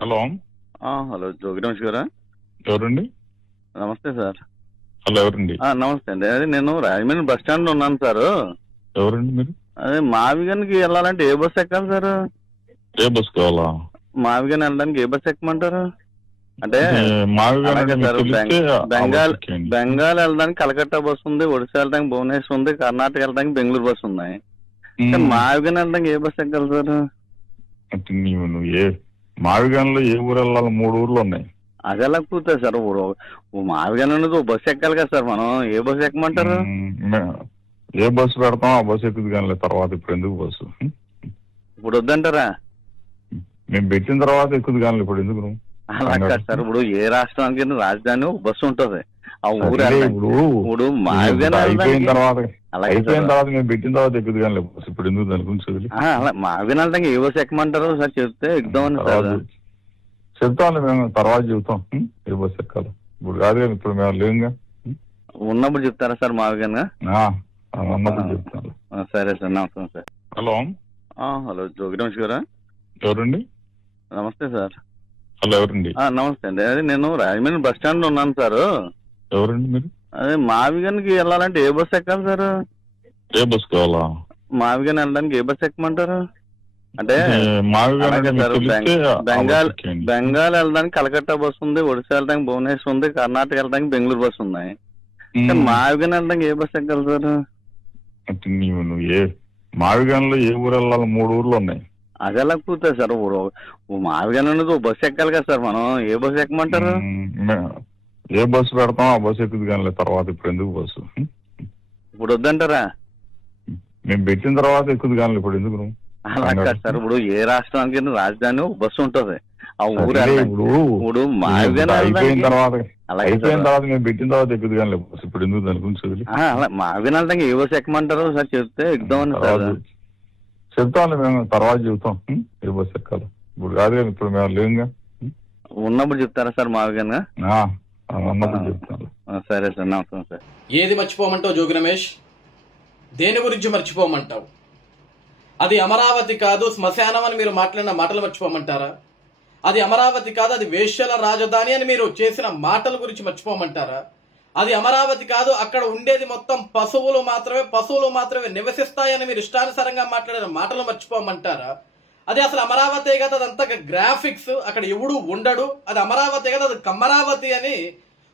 Hello. Hello Jogi Ramesh గారా? ఎవరండి? నమస్తే సార్. హలో, ఎవరండి? నమస్తే అండి. అదే నేను రాజమండ్రి బస్ స్టాండ్ లో ఉన్నాను సార్. ఎవరండి మీరు? అదే మావిగన్కి వెళ్ళాలంటే ఏ బస్ ఎక్కాలి సార్? ఏ బస్ కావాలా? మావిగన్ వెళ్ళడానికి ఏ బస్ ఎక్కమంటారు? అంటే మావిగానే అలాగే సార్, తెలిస్తే ఆ బెంగాల్ బస్ ఎక్కేయండి. బెంగాల్ వెళ్ళడానికి కలకత్తా బస్ ఉంది, ఒడిశా వెళ్ళడానికి భువనేశ్వర్ ఉంది, కర్ణాటక వెళ్ళడానికి బెంగళూరు బస్ ఉన్నాయి. మావిగన్ వెళ్ళడానికి ఏ బస్ ఎక్కాలి సార్? అంటే నువ్వు మావిగాన్లో ఏ ఊరు వెళ్ళాలి? 3 ఊర్లు ఉన్నాయి. అది ఎలా కుదురుతుంది సార్? మావిగన్ అనేది బస్ ఎక్కాలి కదా సార్, మనం ఏ బస్ ఎక్కమంటారు? ఏ బస్సు పెడతాం ఆ బస్సు ఎక్కుదు కానీ తర్వాత ఇప్పుడు ఎందుకు బస్సు? ఇప్పుడు వద్దంటారా? మేము పెట్టిన తర్వాత ఎక్కుదు కానీ ఇప్పుడు ఎందుకు నువ్వు? అలా కాదు సార్, ఇప్పుడు ఏ రాష్ట్రానికి రాజధాని ఒక బస్సు ఉంటది, ఆ ఊరు ఇప్పుడు మావిగన్ అయిపోయిన తర్వాత మేము పెట్టిన తర్వాత ఎక్కుదు కానీ బస్సు ఇప్పుడు ఎందుకు దాని గురించి అలా మావిగన్ వెళ్ళడానికి ఏ బస్సు ఎక్కమంటారు సార్ చెప్తే ఎక్కుదామని సార్. చెప్తాను, మేము తర్వాత చెబుతాం ఏ బస్సు ఎక్కాలి. ఇప్పుడు కాదు కానీ ఇప్పుడు మేము లేవుగా. ఉన్నప్పుడు చెప్తారా సార్ మావిగన్? ఉన్నప్పుడు చెప్తాను. సరే సార్, నమస్కారం sir. Hello. Hello Jogi Ramesh గారా? ఎవరండి? నమస్తే సార్. హలో, ఎవరండి? నమస్తే అండి. అదే నేను రాజమండ్రి బస్ స్టాండ్ లో ఉన్నాను సార్. ఎవరండి మీరు? అదే మావిగన్కి వెళ్ళాలంటే ఏ బస్ ఎక్కాలి సార్? ఏ బస్ కావాలా? మావిగన్ వెళ్ళడానికి ఏ బస్ ఎక్కమంటారు? అంటే అలాగే సార్, బెంగాల్ వెళ్ళడానికి కలకత్తా బస్ ఉంది, ఒడిశా వెళ్ళడానికి భువనేశ్వర్ ఉంది, కర్ణాటక వెళ్ళడానికి బెంగళూరు బస్ ఉన్నాయి. మావిగన్ వెళ్ళడానికి ఏ బస్ ఎక్కాలి సార్? అంటే నువ్వు మావిగాన్లో ఏ ఊరు వెళ్ళాలి? 3 ఊర్లు ఉన్నాయి. అది ఎలా కుదురుతుంది సార్? మావిగన్ అనేది బస్ ఎక్కాలి కదా సార్, మనం ఏ బస్ ఎక్కమంటారు? ఏ బస్సు పెడతాం ఆ బస్సు ఎక్కుదు కానీ తర్వాత ఇప్పుడు ఎందుకు బస్సు? ఇప్పుడు వద్దంటారా? మేము పెట్టిన తర్వాత ఎక్కుదు కానీ ఇప్పుడు ఎందుకు నువ్వు? అలా కాదు సార్, ఇప్పుడు ఏ రాష్ట్రానికి రాజధాని ఒక బస్సు ఉంటది, ఆ ఊరు ఇప్పుడు మావిగన్ అయిపోయిన తర్వాత మేము పెట్టిన తర్వాత ఎక్కుదు కానీ బస్సు ఇప్పుడు ఎందుకు దాని గురించి? అలా మావిగన్ వెళ్ళడానికి ఏ బస్సు ఎక్కమంటారు సార్ చెప్తే ఎక్కుదామని సార్. చెప్తాను, మేము తర్వాత చెబుతాం ఏ బస్సు ఎక్కాలి. ఇప్పుడు కాదు కానీ ఇప్పుడు మేము లేవుగా. ఉన్నప్పుడు చెప్తారా సార్ మావిగన్? ఉన్నప్పుడు చెప్తాను. సరే సార్, నమస్కారం సార్. ఏది మర్చిపోమంటావు జోగి రమేష్? దేని గురించి మర్చిపోమంటావు? అది అమరావతి కాదు శ్మశానం అని మీరు మాట్లాడిన మాటలు మర్చిపోమంటారా? అది అమరావతి కాదు, అది వేశ్యల రాజధాని అని మీరు చేసిన మాటల గురించి మర్చిపోమంటారా? అది అమరావతి కాదు, అక్కడ ఉండేది మొత్తం పశువులు మాత్రమే నివసిస్తాయని మీరు ఇష్టానుసారంగా మాట్లాడిన మాటలు మర్చిపోమంటారా? అది అసలు అమరావతి కదా, అదంతా గ్రాఫిక్స్, అక్కడ ఎవడు ఉండడు, అది అమరావతి కదా, అది కమ్మరావతి అని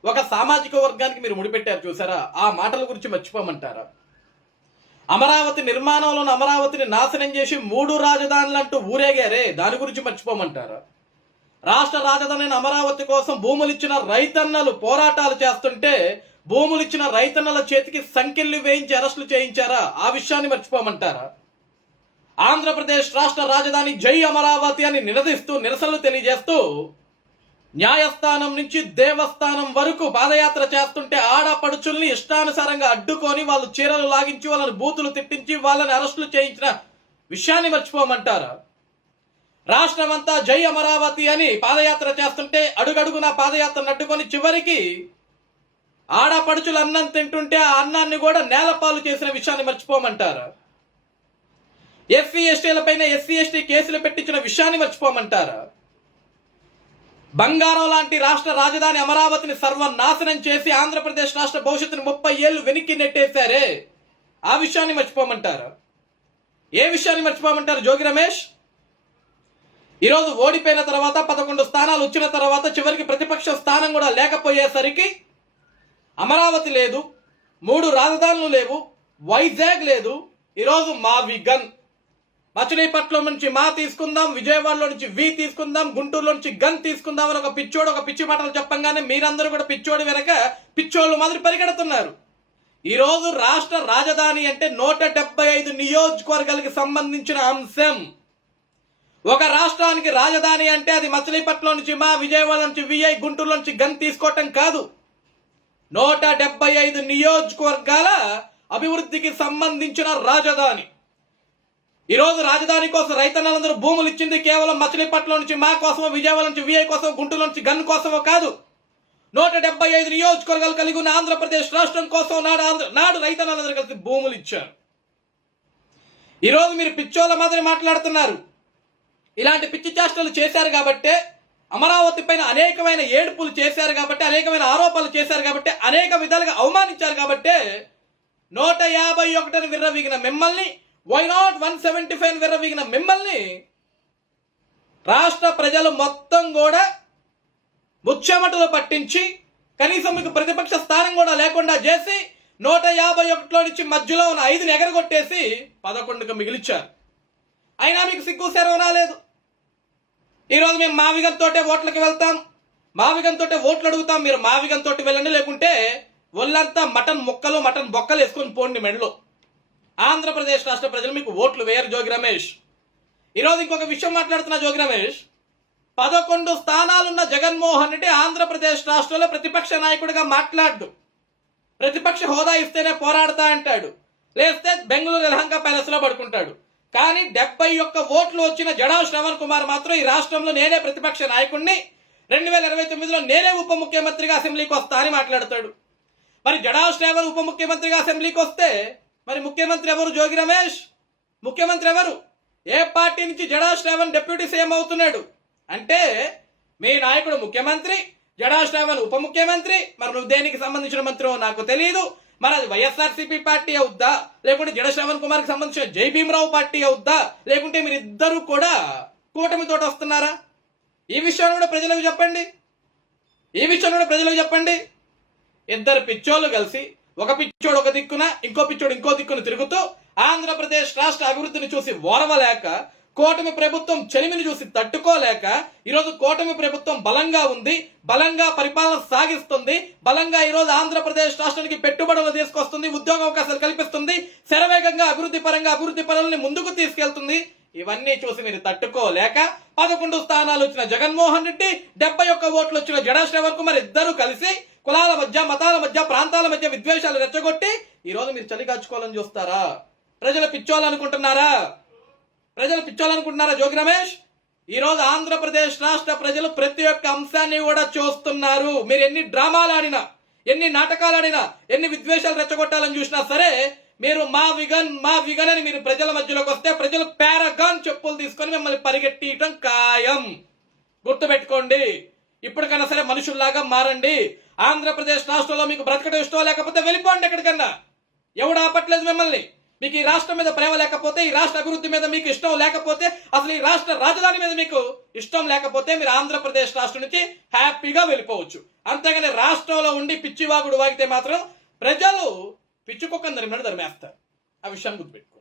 ఒక సామాజిక వర్గానికి మీరు ముడిపెట్టారు చూసారా, ఆ మాటల గురించి మర్చిపోమంటారా? అమరావతి నిర్మాణంలో అమరావతిని నాశనం చేసి 3 రాజధానులు అంటూ ఊరేగారే, దాని గురించి మర్చిపోమంటారా? రాష్ట్ర రాజధాని అమరావతి కోసం భూములు ఇచ్చిన రైతన్నలు పోరాటాలు చేస్తుంటే భూములు ఇచ్చిన రైతన్నల చేతికి సంకెళ్లు వేయించి అరెస్టులు చేయించారా, ఆ విషయాన్ని మర్చిపోమంటారా? ఆంధ్రప్రదేశ్ రాష్ట్ర రాజధాని జై అమరావతి అని నిరసనలు తెలియజేస్తూ న్యాయస్థానం నుంచి దేవస్థానం వరకు పాదయాత్ర చేస్తుంటే ఆడపడుచుల్ని ఇష్టానుసారంగా అడ్డుకొని వాళ్ళు చీరలు లాగించి వాళ్ళని బూతులు తిట్టించి వాళ్ళని అరెస్టులు చేయించిన విషయాన్ని మర్చిపోమంటారా? రాష్ట్రమంతా జై అమరావతి అని పాదయాత్ర చేస్తుంటే అడుగడుగున పాదయాత్రను అడ్డుకొని చివరికి ఆడపడుచులు అన్నం తింటుంటే ఆ అన్నాన్ని కూడా నేలపాలు చేసిన విషయాన్ని మర్చిపోమంటారా? ఎస్సీ ఎస్టీలపైన ఎస్సీ ఎస్టీ కేసులు పెట్టించిన విషయాన్ని మర్చిపోమంటారా? బంగారం లాంటి రాష్ట్ర రాజధాని అమరావతిని సర్వనాశనం చేసి ఆంధ్రప్రదేశ్ రాష్ట్ర భవిష్యత్తుని 30 ఏళ్లు వెనక్కి నెట్టేశారే, ఆ విషయాన్ని మర్చిపోమంటారా? ఏ విషయాన్ని మర్చిపోమంటారు జోగి రమేష్? ఈరోజు ఓడిపోయిన తర్వాత 11 స్థానాలు వచ్చిన తర్వాత చివరికి ప్రతిపక్ష స్థానం కూడా లేకపోయేసరికి అమరావతి లేదు, 3 రాజధానులు లేవు, వైజాగ్ లేదు, ఈరోజు మావిగన్, మచిలీపట్నం నుంచి మా తీసుకుందాం, విజయవాడలో నుంచి వి తీసుకుందాం, గుంటూరులో నుంచి గన్ తీసుకుందాం అని ఒక పిచ్చి మాటలు చెప్పంగానే మీరందరూ కూడా పిచ్చోడి వెనక పిచ్చోళ్ళు మాదిరి పరిగెడుతున్నారు. ఈరోజు రాష్ట్ర రాజధాని అంటే 175 నియోజకవర్గాలకు సంబంధించిన అంశం. ఒక రాష్ట్రానికి రాజధాని అంటే అది మచిలీపట్నం నుంచి మా, విజయవాడ నుంచి విఐ, గుంటూరులో నుంచి గన్ తీసుకోవటం కాదు. 175 నియోజకవర్గాల అభివృద్ధికి సంబంధించిన రాజధాని. ఈరోజు రాజధాని కోసం రైతన్నలందరూ భూములు ఇచ్చింది కేవలం మచిలీపట్నం నుంచి మా కోసమో, విజయవాడ నుంచి విఐ కోసం, గుంటూరు నుంచి గన్ కోసమో కాదు. 175 నియోజకవర్గాలు కలిగి ఉన్న ఆంధ్రప్రదేశ్ రాష్ట్రం కోసం నాడు రైతన్నలందరూ కలిసి భూములు ఇచ్చారు. ఈరోజు మీరు పిచ్చోళ్ళ మాదిరి మాట్లాడుతున్నారు. ఇలాంటి పిచ్చి చేష్టలు చేశారు కాబట్టే అమరావతి పైన అనేకమైన ఏడుపులు చేశారు కాబట్టి, అనేకమైన ఆరోపణలు చేశారు కాబట్టి, అనేక విధాలుగా అవమానించారు కాబట్టి 151 విర్రవీగిన మిమ్మల్ని, వై నాట్ 175 విర్రవీగిన మిమ్మల్ని రాష్ట్ర ప్రజలు మొత్తం కూడా ముచ్చెమటలు పట్టించి కనీసం మీకు ప్రతిపక్ష స్థానం కూడా లేకుండా చేసి 151లో నుంచి మధ్యలో ఉన్న 5ని ఎగరగొట్టేసి 11కు మిగిలిచ్చారు. అయినా మీకు సిగ్గు శరం రాలేదు. ఈరోజు మేము మావిగంతోటే ఓట్లకి వెళ్తాం, మావిగంతోటే ఓట్లు అడుగుతాం, మీరు మావిగంతోటి వెళ్ళండి, లేకుంటే ఒళ్ళంతా మటన్ ముక్కలు మటన్ బొక్కలు వేసుకొని పోండి మెడలో. ఆంధ్రప్రదేశ్ రాష్ట్ర ప్రజలు మీకు ఓట్లు వేయరు జోగి రమేష్. ఈరోజు ఇంకొక విషయం మాట్లాడుతున్నా జోగి రమేష్. 11 స్థానాలున్న జగన్మోహన్ రెడ్డి ఆంధ్రప్రదేశ్ రాష్ట్రంలో ప్రతిపక్ష నాయకుడిగా మాట్లాడు. ప్రతిపక్ష హోదా ఇస్తేనే పోరాడతా అంటాడు, లేస్తే బెంగళూరు యలహంక ప్యాలెస్ లో పడుకుంటాడు. కానీ 71 ఓట్లు వచ్చిన జడా శ్రవణ్ కుమార్ మాత్రం ఈ రాష్ట్రంలో నేనే ప్రతిపక్ష నాయకుడిని, 2029లో నేనే ఉప ముఖ్యమంత్రిగా అసెంబ్లీకి వస్తా అని మాట్లాడతాడు. మరి జడా శ్రవణ్ ఉప ముఖ్యమంత్రిగా అసెంబ్లీకి వస్తే మరి ముఖ్యమంత్రి ఎవరు జోగి రమేష్? ముఖ్యమంత్రి ఎవరు? ఏ పార్టీ నుంచి జడా శ్రవణ్ డిప్యూటీ సీఎం అవుతున్నాడు అంటే మీ నాయకుడు ముఖ్యమంత్రి, జడా శ్రవణ్ ఉప ముఖ్యమంత్రి. మరి నువ్వు దేనికి సంబంధించిన మంత్రో నాకు తెలియదు. మరి అది వైఎస్ఆర్సీపీ పార్టీ అవుద్దా, లేకుంటే జడ శ్రవణ్ కుమార్కి సంబంధించిన జై భీమరావు పార్టీ అవుద్దా, లేకుంటే మీరు ఇద్దరు కూడా కూటమితో వస్తున్నారా? ఈ విషయాన్ని కూడా ప్రజలకు చెప్పండి. ఈ విషయాన్ని కూడా ప్రజలకు చెప్పండి. ఇద్దరు పిచ్చోళ్ళు కలిసి, ఒక పిచ్చోడు ఒక దిక్కున, ఇంకో పిచ్చోడు ఇంకో దిక్కున తిరుగుతూ ఆంధ్రప్రదేశ్ రాష్ట్ర అభివృద్ధిని చూసి ఓర్వలేక, కూటమి ప్రభుత్వం చెలిమిని చూసి తట్టుకోలేక, ఈరోజు కూటమి ప్రభుత్వం బలంగా ఉంది, బలంగా పరిపాలన సాగిస్తుంది, బలంగా ఈరోజు ఆంధ్రప్రదేశ్ రాష్ట్రానికి పెట్టుబడులు తీసుకొస్తుంది, ఉద్యోగ అవకాశాలు కల్పిస్తుంది, శరవేగంగా అభివృద్ధి పనుల్ని ముందుకు తీసుకెళ్తుంది. ఇవన్నీ చూసి మీరు తట్టుకోలేక 11 స్థానాలు వచ్చిన జగన్మోహన్ రెడ్డి, 71 ఓట్లు వచ్చిన జడా శ్రవణ్ కుమార్ ఇద్దరు కలిసి కులాల మధ్య, మతాల మధ్య, ప్రాంతాల మధ్య విద్వేషాలు రెచ్చగొట్టి ఈరోజు మీరు చలి కాచుకోవాలని చూస్తారా? ప్రజలు పిచ్చోళ్ళనుకుంటున్నారా? జోగి రమేష్? ఈరోజు ఆంధ్రప్రదేశ్ రాష్ట్ర ప్రజలు ప్రతి ఒక్క అంశాన్ని కూడా చూస్తున్నారు. మీరు ఎన్ని డ్రామాలు ఆడినా, ఎన్ని నాటకాలు ఆడినా, ఎన్ని విద్వేషాలు రెచ్చగొట్టాలని చూసినా సరే, మీరు మా విగన్ అని మీరు ప్రజల మధ్యలోకి వస్తే ప్రజలు పారాగాన్ చెప్పులు తీసుకొని మిమ్మల్ని పరిగెట్టియటం ఖాయం. గుర్తుపెట్టుకోండి. ఇప్పటికైనా సరే మనుషుల్లాగా మారండి. ఆంధ్రప్రదేశ్ రాష్ట్రంలో మీకు బ్రతకడం ఇష్టం లేకపోతే వెళ్ళిపోండి ఎక్కడికన్నా. ఎవడు ఆపట్లేదు మిమ్మల్ని. మీకు ఈ రాష్ట్రం మీద ప్రేమ లేకపోతే, ఈ రాష్ట్ర అభివృద్ధి మీద మీకు ఇష్టం లేకపోతే, అసలు ఈ రాష్ట్ర రాజధాని మీద మీకు ఇష్టం లేకపోతే మీరు ఆంధ్రప్రదేశ్ రాష్ట్రం నుంచి హ్యాపీగా వెళ్ళిపోవచ్చు. అంతేగాని రాష్ట్రంలో ఉండి పిచ్చివాగుడు వాగితే మాత్రం ప్రజలు పిచ్చుకొక్కని ధర్మేస్తారు. ఆ విషయాన్ని గుర్తుపెట్టు.